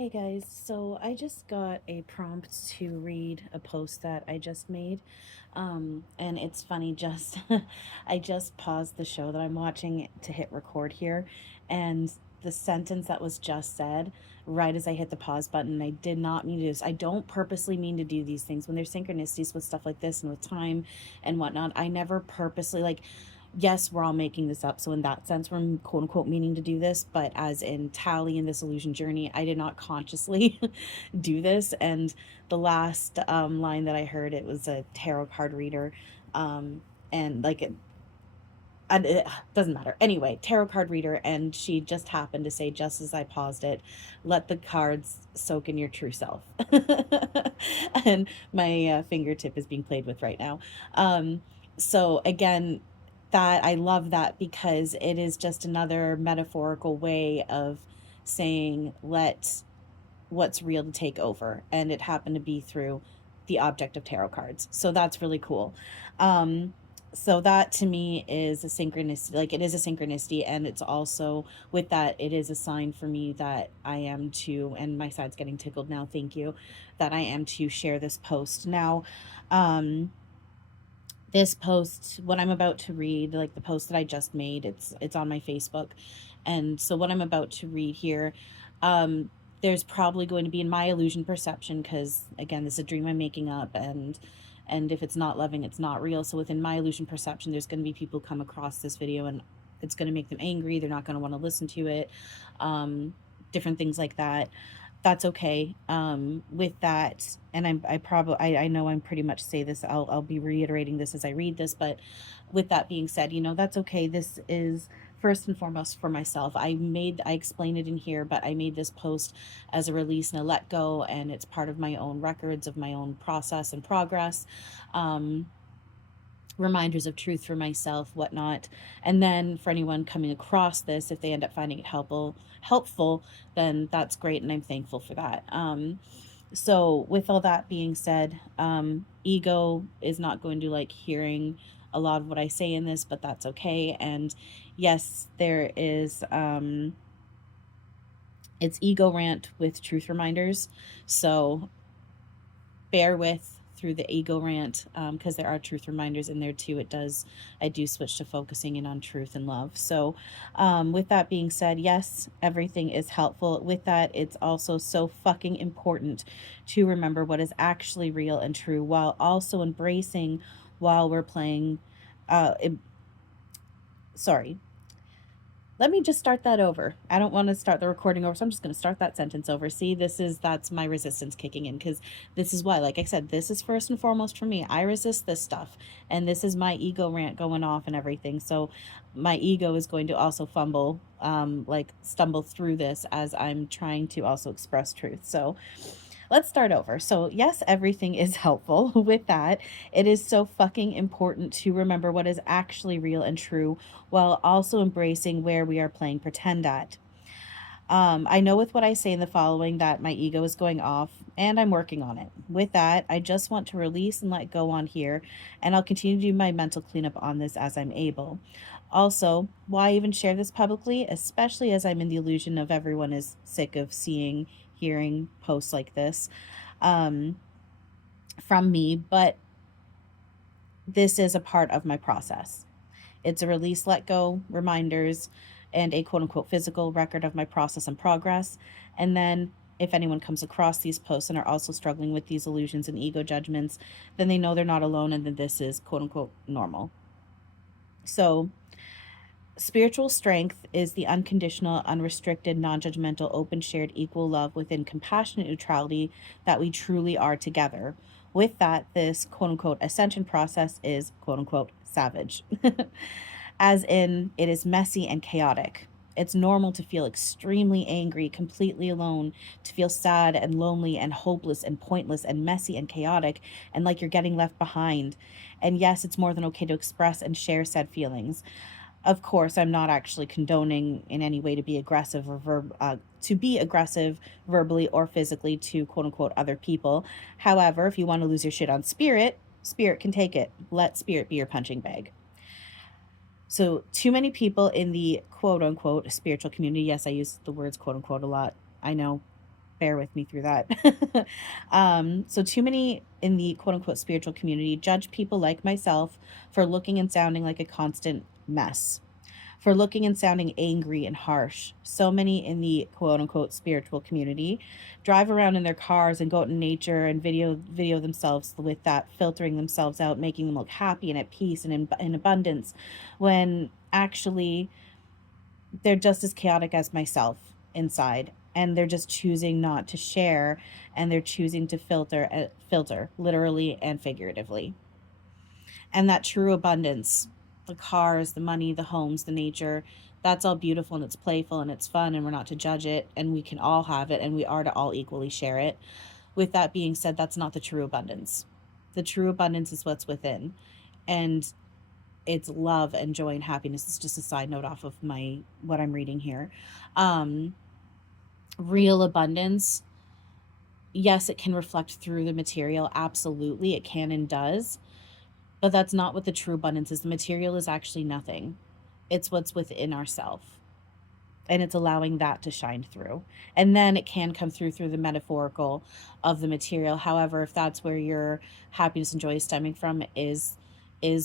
Hey guys, so I just got a prompt to read a post that I just made. And it's funny, just I just paused the show that I'm watching to hit record here, and the sentence that was just said right as I hit the pause button, I did not mean to do this. I don't purposely mean to do these things when there's synchronicities with stuff like this and with time and whatnot. I never purposely like yes, we're all making this up. So in that sense, we're quote unquote meaning to do this, but as in Tally in this illusion journey, I did not consciously do this. And the last line that I heard, it was a tarot card reader. And like it doesn't matter. Anyway, tarot card reader, and she just happened to say, just as I paused it, let the cards soak in your true self. And my fingertip is being played with right now. So again, that I love that because it is just another metaphorical way of saying let what's real to take over, and it happened to be through the object of tarot cards. So that's really cool. Um, so that to me is a synchronicity, like it is a synchronicity, and it's also with that it is a sign for me that I am to, and my side's getting tickled now, thank you, that I am to share this post now. um this post, what I'm about to read, like the post that I just made, it's on my Facebook. And so what I'm about to read here, um there's probably going to be in my illusion perception, because again, this is a dream I'm making up, and if it's not loving, it's not real. So within my illusion perception, there's going to be people come across this video and it's going to make them angry, they're not going to want to listen to it, different things like that. That's okay. With that, and I probably I know I'm pretty much say this. I'll be reiterating this as I read this, but with that being said, that's okay. This is first and foremost for myself. I explained it in here, but I made this post as a release and a let go, and it's part of my own records of my own process and progress. Um, Reminders of truth for myself, whatnot. And then for anyone coming across this, if they end up finding it helpful, then that's great, and I'm thankful for that. So with all that being said, ego is not going to like hearing a lot of what I say in this, but that's okay. And yes, there is it's ego rant with truth reminders. So bear with through the ego rant, because there are truth reminders in there too. I do switch to focusing in on truth and love. So with that being said, yes, everything is helpful. With that, it's also so fucking important to remember what is actually real and true, while also embracing while we're playing uh sorry, let me just start that over. I don't want to start the recording over, so I'm just going to start that sentence over. See, that's my resistance kicking in, because this is why, like I said, this is first and foremost for me. I resist this stuff, and this is my ego rant going off and everything. So my ego is going to also stumble through this as I'm trying to also express truth. So let's start over. So, yes, everything is helpful. With that, it is so fucking important to remember what is actually real and true, while also embracing where we are playing pretend at. I know with what I say in the following that my ego is going off, and I'm working on it. With that, I just want to release and let go on here, and I'll continue to do my mental cleanup on this as I'm able. Also, why even share this publicly, especially as I'm in the illusion of everyone is sick of seeing, hearing posts like this um, from me, but this is a part of my process. It's a release, let go, reminders, and a quote unquote physical record of my process and progress. And then if anyone comes across these posts and are also struggling with these illusions and ego judgments, then they know they're not alone, and that this is quote unquote normal. So, spiritual strength is the unconditional, unrestricted, non judgmental, open, shared, equal love within compassionate neutrality that we truly are together. With that, this quote unquote ascension process is quote unquote savage, as in it is messy and chaotic. It's normal to feel extremely angry, completely alone, to feel sad and lonely and hopeless and pointless and messy and chaotic and like you're getting left behind. And yes, it's more than okay to express and share said feelings. Of course, I'm not actually condoning in any way to be aggressive to be aggressive verbally or physically to quote unquote other people. However, if you want to lose your shit on spirit, spirit can take it. Let spirit be your punching bag. So, too many people in the quote unquote spiritual community, yes, I use the words quote unquote a lot. I know. bear with me through that. So too many in the quote unquote spiritual community judge people like myself for looking and sounding like a constant mess, for looking and sounding angry and harsh. So many in the quote unquote spiritual community drive around in their cars and go out in nature and video themselves with that, filtering themselves out, making them look happy and at peace and in abundance, when actually they're just as chaotic as myself inside, and they're just choosing not to share, and they're choosing to filter literally and figuratively. And that true abundance, the cars, the money, the homes, the nature, that's all beautiful and it's playful and it's fun, and we're not to judge it, and we can all have it, and we are to all equally share it. With that being said, that's not the true abundance. The true abundance is what's within, and it's love and joy and happiness. It's just a side note off of my what I'm reading here. um Real abundance, yes, it can reflect through the material, absolutely it can and does, but that's not what the true abundance is. The material is actually nothing. It's what's within ourself, and it's allowing that to shine through, and then it can come through the metaphorical of the material. However, if that's where your happiness and joy is stemming from, is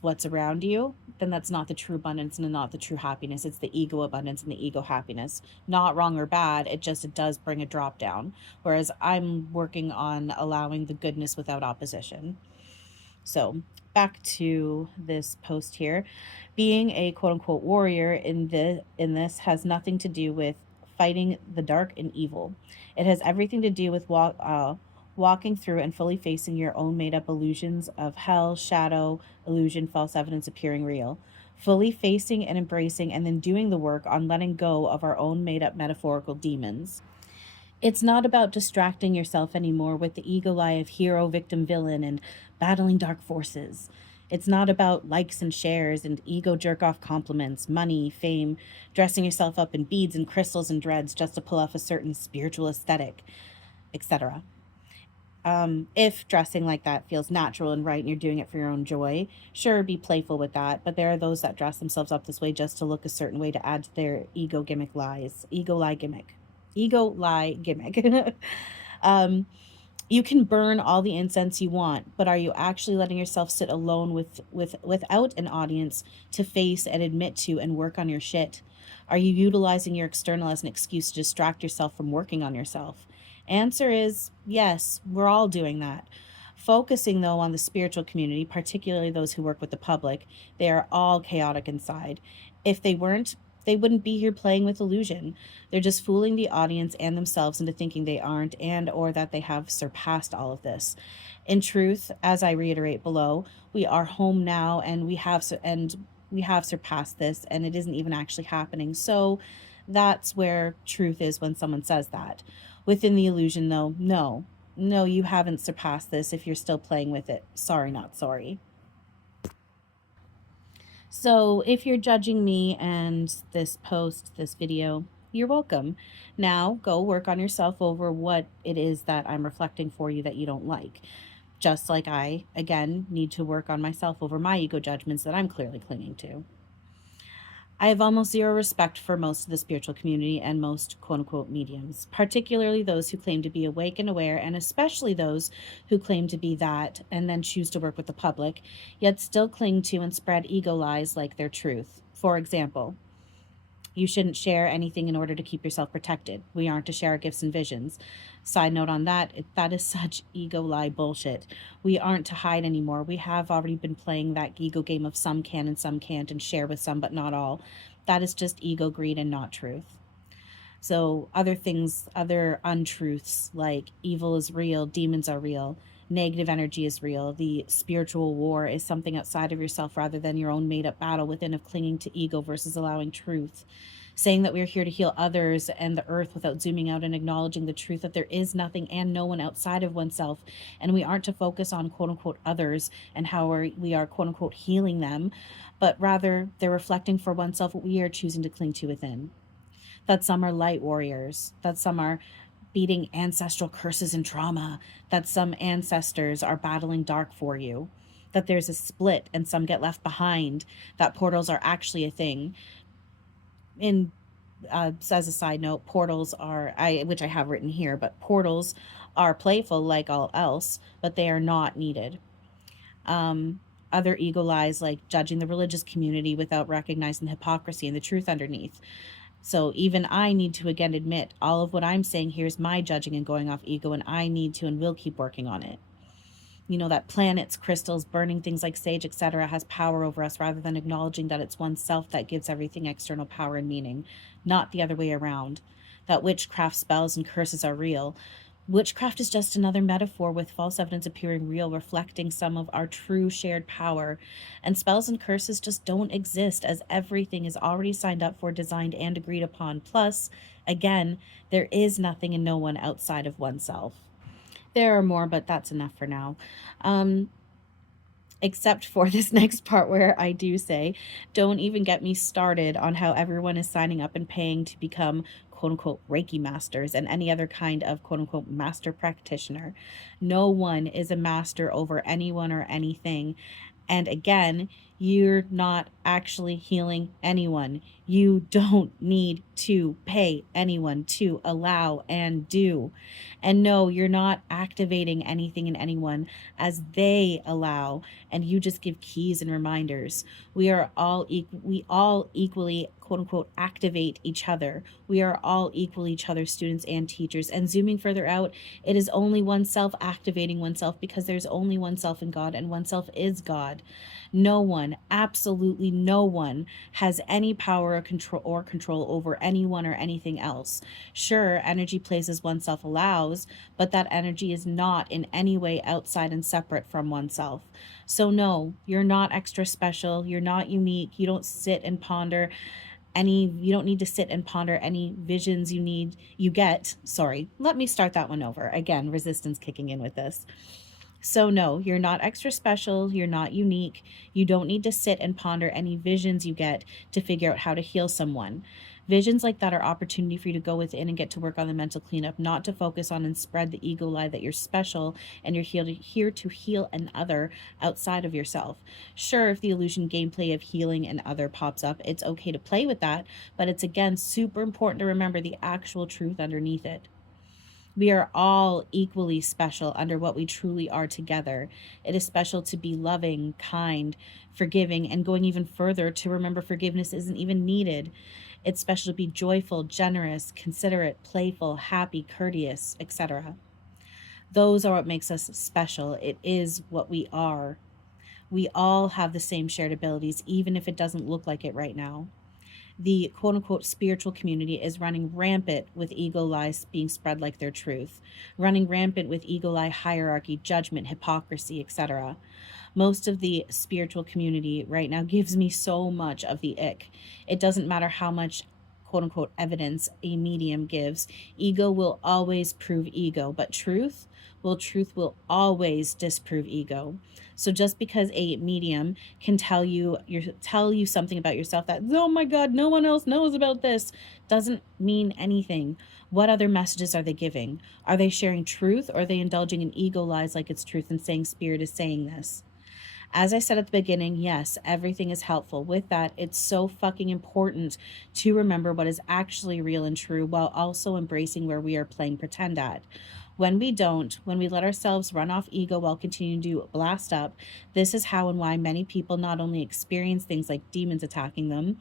what's around you, then that's not the true abundance and not the true happiness. It's the ego abundance and the ego happiness. Not wrong or bad, it does bring a drop down, whereas I'm working on allowing the goodness without opposition. So back to this post here. Being a quote unquote warrior in this has nothing to do with fighting the dark and evil. It has everything to do with walking through and fully facing your own made up illusions of hell, shadow, illusion, false evidence appearing real. Fully facing and embracing, and then doing the work on letting go of our own made up metaphorical demons. It's not about distracting yourself anymore with the ego lie of hero, victim, villain, and battling dark forces. It's not about likes and shares and ego jerk off compliments, money, fame, dressing yourself up in beads and crystals and dreads just to pull off a certain spiritual aesthetic, etc. If dressing like that feels natural and right and you're doing it for your own joy, sure, be playful with that. But there are those that dress themselves up this way just to look a certain way to add to their ego gimmick lies. Ego lie gimmick. um, you can burn all the incense you want, but are you actually letting yourself sit alone without an audience to face and admit to and work on your shit? Are you utilizing your external as an excuse to distract yourself from working on yourself? Answer is yes, we're all doing that. Focusing though on the spiritual community, particularly those who work with the public, they are all chaotic inside. If they weren't, they wouldn't be here playing with illusion. They're just fooling the audience and themselves into thinking they aren't, and or that they have surpassed all of this. In truth, as I reiterate below, we are home now, and we have surpassed this, and it isn't even actually happening. So that's where truth is when someone says that. Within the illusion, though, no, you haven't surpassed this if you're still playing with it. Sorry, not sorry. So if you're judging me and this post, this video, you're welcome. Now go work on yourself over what it is that I'm reflecting for you that you don't like. Just like I, again, need to work on myself over my ego judgments that I'm clearly clinging to. I have almost zero respect for most of the spiritual community and most quote unquote mediums, particularly those who claim to be awake and aware, and especially those who claim to be that and then choose to work with the public, yet still cling to and spread ego lies like their truth. For example, you shouldn't share anything in order to keep yourself protected. We aren't to share our gifts and visions. Side note on that, that is such ego lie bullshit. We aren't to hide anymore. We have already been playing that ego game of some can and some can't, and share with some but not all. That is just ego greed and not truth. So other things, other untruths like evil is real, demons are real, negative energy is real, the spiritual war is something outside of yourself rather than your own made up battle within of clinging to ego versus allowing truth. Saying that we're here to heal others and the earth without zooming out and acknowledging the truth that there is nothing and no one outside of oneself, and we aren't to focus on quote unquote others and how we are quote unquote healing them, but rather they're reflecting for oneself what we are choosing to cling to within. That some are light warriors, that some are beating ancestral curses and trauma, that some ancestors are battling dark for you, that there's a split and some get left behind, that portals are actually a thing. In So as a side note, portals are, which I have written here, but portals are playful like all else, but they are not needed. Um, Other ego lies like judging the religious community without recognizing the hypocrisy and the truth underneath. So even I need to again admit all of what I'm saying here is my judging and going off ego, and I need to and will keep working on it. That planets, crystals, burning things like sage, etc., has power over us rather than acknowledging that it's oneself that gives everything external power and meaning, not the other way around. That witchcraft spells and curses are real. Witchcraft is just another metaphor with false evidence appearing real, reflecting some of our true shared power. And spells and curses just don't exist, as everything is already signed up for, designed, and agreed upon. Plus, again, there is nothing and no one outside of oneself. There are more, but that's enough for now. Um, except for this next part where I do say, don't even get me started on how everyone is signing up and paying to become quote unquote Reiki masters and any other kind of quote unquote master practitioner. No one is a master over anyone or anything. And again, you're not actually healing anyone. You don't need to pay anyone to allow and do. And no, you're not activating anything in anyone as they allow, and you just give keys and reminders. We all equally quote unquote activate each other. We are all equally each other's students and teachers. And zooming further out, it is only oneself activating oneself, because there's only oneself in God, and oneself is God. No one, absolutely no one, has any power or control over anyone or anything else. Sure, energy plays as oneself allows, but that energy is not in any way outside and separate from oneself. So no, you're not extra special, you're not unique. You don't need to sit and ponder any visions you get. Sorry, let me start that one over. Again, resistance kicking in with this. So, no, you're not extra special. You're not unique. You don't need to sit and ponder any visions you get to figure out how to heal someone. Visions like that are opportunity for you to go within and get to work on the mental cleanup, not to focus on and spread the ego lie that you're special and you're here to heal another outside of yourself. Sure, if the illusion gameplay of healing and other pops up, it's okay to play with that, but it's again super important to remember the actual truth underneath it. We are all equally special under what we truly are together. It is special to be loving, kind, forgiving, and going even further to remember forgiveness isn't even needed. It's special to be joyful, generous, considerate, playful, happy, courteous, etc. Those are what makes us special. It is what we are. We all have the same shared abilities, even if it doesn't look like it right now. The quote unquote spiritual community is running rampant with ego lies being spread like their truth, running rampant with ego lie hierarchy, judgment, hypocrisy, etc. Most of the spiritual community right now gives me so much of the ick. It doesn't matter how much quote unquote evidence a medium gives. Ego will always prove ego, but truth will always disprove ego. So just because a medium can tell you something about yourself that, oh my god, no one else knows about this, doesn't mean anything. What other messages are they giving? Are they sharing truth, or are they indulging in ego lies like it's truth and saying spirit is saying this? As I said at the beginning, yes, everything is helpful. With that, it's so fucking important to remember what is actually real and true while also embracing where we are playing pretend at. When we don't, when we let ourselves run off ego while continuing to blast up, this is how and why many people not only experience things like demons attacking them,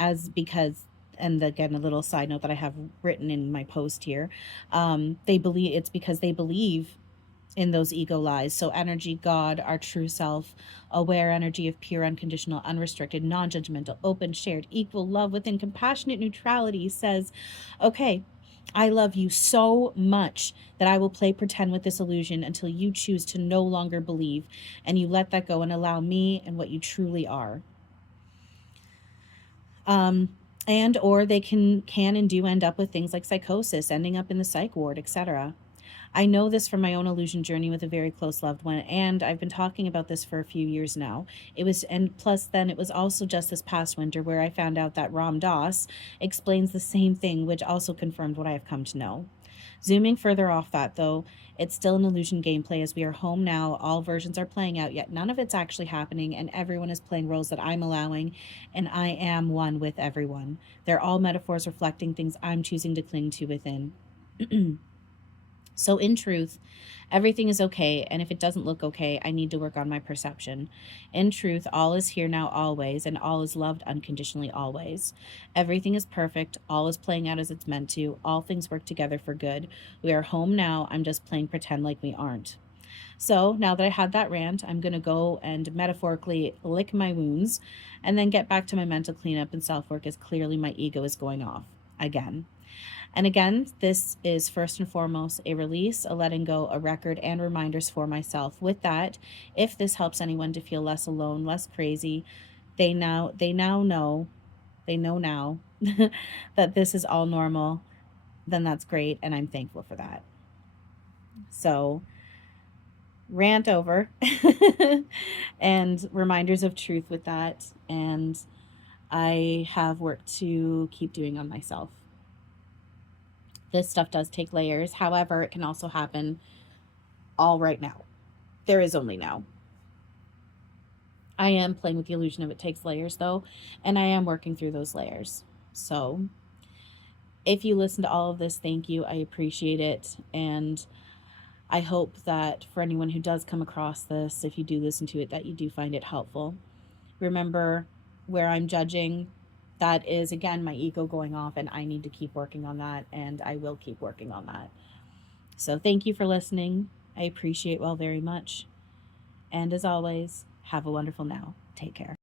as because and again a little side note that I have written in my post here, they believe it's because they believe in those ego lies. So energy, God, our true self, aware energy of pure, unconditional, unrestricted, non-judgmental, open, shared, equal love within compassionate neutrality says, okay, I love you so much that I will play pretend with this illusion until you choose to no longer believe, and you let that go and allow me and what you truly are. And or they can and do end up with things like psychosis, ending up in the psych ward, etc. I know this from my own illusion journey with a very close loved one, and I've been talking about this for a few years now. And plus then it was also just this past winter where I found out that Ram Dass explains the same thing, which also confirmed what I have come to know. Zooming further off that, though, it's still an illusion gameplay as we are home now. All versions are playing out, yet none of it's actually happening, and everyone is playing roles that I'm allowing, and I am one with everyone. They're all metaphors reflecting things I'm choosing to cling to within. So, in truth, everything is okay, and if it doesn't look okay, I need to work on my perception. In truth, all is here now, always, and all is loved unconditionally, always. Everything is perfect, all is playing out as it's meant to, all things work together for good. We are home now, I'm just playing pretend like we aren't. So, now that I had that rant, I'm going to go and metaphorically lick my wounds and then get back to my mental cleanup and self work as clearly my ego is going off again. And again, this is first and foremost a release, a letting go, a record, and reminders for myself. With that, if this helps anyone to feel less alone, less crazy, they now know, they know now that this is all normal, then that's great, and I'm thankful for that. So, rant over, and reminders of truth with that, and I have work to keep doing on myself. This stuff does take layers. However, it can also happen all right now. There is only now. I am playing with the illusion of it takes layers, though, and I am working through those layers. So, if you listen to all of this, thank you. I appreciate it. And I hope that for anyone who does come across this, if you do listen to it, that you do find it helpful. Remember, where I'm judging, that is, again, my ego going off, and I need to keep working on that, and I will keep working on that. So, thank you for listening. I appreciate well very much. And as always, have a wonderful now. Take care.